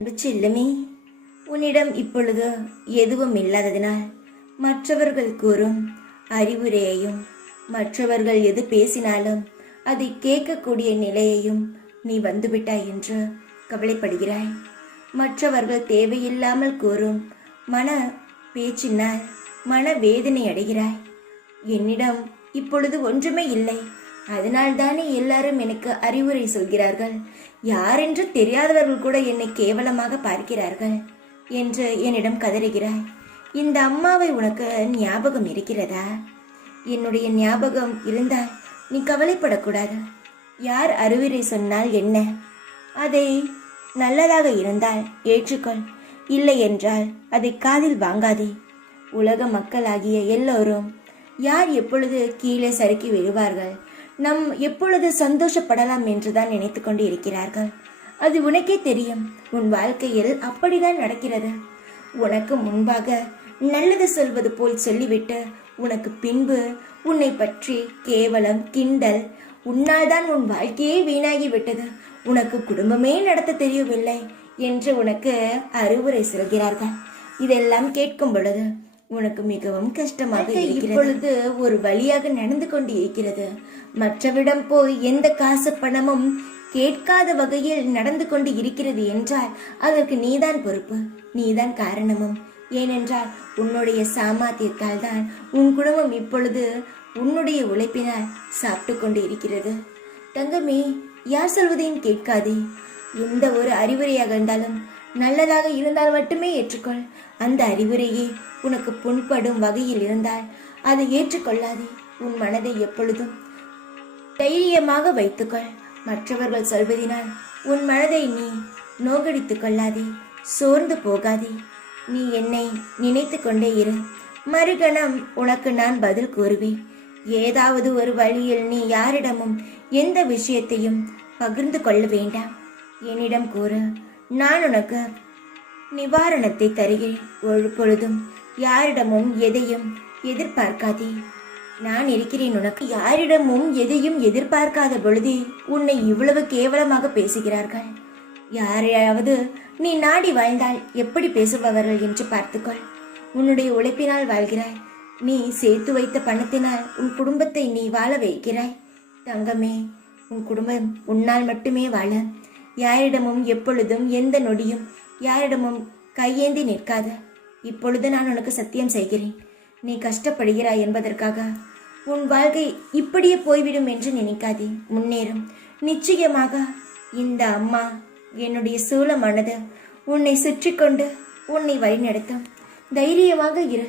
அன்பு செல்லமே, உன்னிடம் இப்பொழுது எதுவும் இல்லாததினால் மற்றவர்கள் கூறும் அறிவுரையையும் மற்றவர்கள் எது பேசினாலும் அதை கேட்கக்கூடிய நிலையையும் நீ வந்துவிட்டாய் என்று கவலைப்படுகிறாய். மற்றவர்கள் தேவையில்லாமல் கூறும் மன பேச்சினால் மன வேதனை அடைகிறாய். என்னிடம் இப்பொழுது ஒன்றுமே இல்லை, அதனால்தானே எல்லாரும் எனக்கு அறிவுரை சொல்கிறார்கள், யாரென்று தெரியாதவர்கள் கூட என்னை கேவலமாக பார்க்கிறார்கள் என்று என்னிடம் கதறுகிறாய். இந்த அம்மாவை உனக்கு ஞாபகம் இருக்கிறதா? என்னுடைய ஞாபகம் இருந்தால் நீ கவலைப்படக்கூடாது. யார் அறிவுரை சொன்னால் என்ன, அதை நல்லதாக இருந்தால் ஏற்றுக்கொள், இல்லை என்றால் அதை காதில் வாங்காதே. உலக மக்களாகிய எல்லோரும் யார் எப்பொழுது கீழே சறுக்கி விழுவார்கள், நம் எப்பொழுது சந்தோஷப்படலாம் என்றுதான் நினைத்து கொண்டு இருக்கிறார்கள். அது உனக்கே தெரியும். உன் வாழ்க்கையில் அப்படிதான் நடக்கிறது. உனக்கு முன்பாக நல்லது சொல்வது போல் சொல்லிவிட்டு உனக்கு பின்பு உன்னை பற்றி கேவலம் கிண்டல், உன்னால் தான் உன் வாழ்க்கையே வீணாகி விட்டது, உனக்கு குடும்பமே நடத்த தெரியவில்லை என்று உனக்கு அறிவுரை சொல்கிறார்கள். இதெல்லாம் கேட்கும் பொழுது உனக்கு மிகவும் கஷ்டமாக இப்பொழுது ஒரு வழியாக நடந்து கொண்டு இருக்கிறது. மற்றவிடம் போய் எந்த காசு பணமும் கேட்காத வகையில் நடந்து கொண்டு இருக்கிறது என்றால் அதற்கு நீதான் பொறுப்பு, நீதான் காரணமும். ஏனென்றால் உன்னுடைய சாமர்த்தியத்தால் தான் உன் குடும்பம் இப்பொழுது உன்னுடைய உழைப்பினால் சாப்பிட்டு கொண்டு இருக்கிறது. தங்கமே, யார் சொல்வதையும் கேட்காதே. எந்த ஒரு அறிவுரையாக இருந்தாலும் நல்லதாக இருந்தால் மட்டுமே ஏற்றுக்கொள். அந்த அறிவுரையே உனக்கு புண்படும் வகையில் இருந்தால் அதை ஏற்றுக்கொள்ளாதே. உன் மனதை எப்பொழுதும் தைரியமாக வைத்துக்கொள். மற்றவர்கள் சொல்வதினால் உன் மனதை நீ நோகடித்துக் கொள்ளாதே, சோர்ந்து போகாதே. நீ என்னை நினைத்து கொண்டே இரு. மறுகணம் உனக்கு நான் பதில் கூறுவேன். ஏதாவது ஒரு வழியில் நீ யாரிடமும் எந்த விஷயத்தையும் பகிர்ந்து கொள்ள வேண்டாம், என்னிடம் கூறு. நான் உனக்கு நிவாரணத்தை தருகிறேன். ஒரு பொழுதும் யாரிடமும் எதையும் எதிர்பார்க்காதே. நான் இருக்கிறேன் உனக்கு. யாரிடமும் எதையும் எதிர்பார்க்காத பொழுதே உன்னை இவ்வளவு கேவலமாக பேசுகிறார்கள். யாரையாவது நீ நாடி வாழ்ந்தால் எப்படி பேசுபவர்கள் என்று பார்த்துக்கொள். உன்னுடைய உழைப்பினால் வாழ்கிறாய். நீ சேர்த்து வைத்த பணத்தினால் உன் குடும்பத்தை நீ வாழ வைக்கிறாய். தங்கமே, உன் குடும்பம் உன்னால் மட்டுமே வாழ. யாரிடமும் எப்பொழுதும் எந்த நொடியும் யாரிடமும் கையேந்தி நிற்காத. இப்பொழுது நான் உனக்கு சத்தியம் செய்கிறேன். நீ கஷ்டப்படுகிறாய் என்பதற்காக உன் வாழ்க்கை இப்படியே போய்விடும் என்று நினைக்காதே. முன்னேறும். நிச்சயமாக இந்த அம்மா என்னுடைய சூலமானது உன்னை சுற்றி கொண்டு உன்னை வழிநடத்தும். தைரியமாக இரு.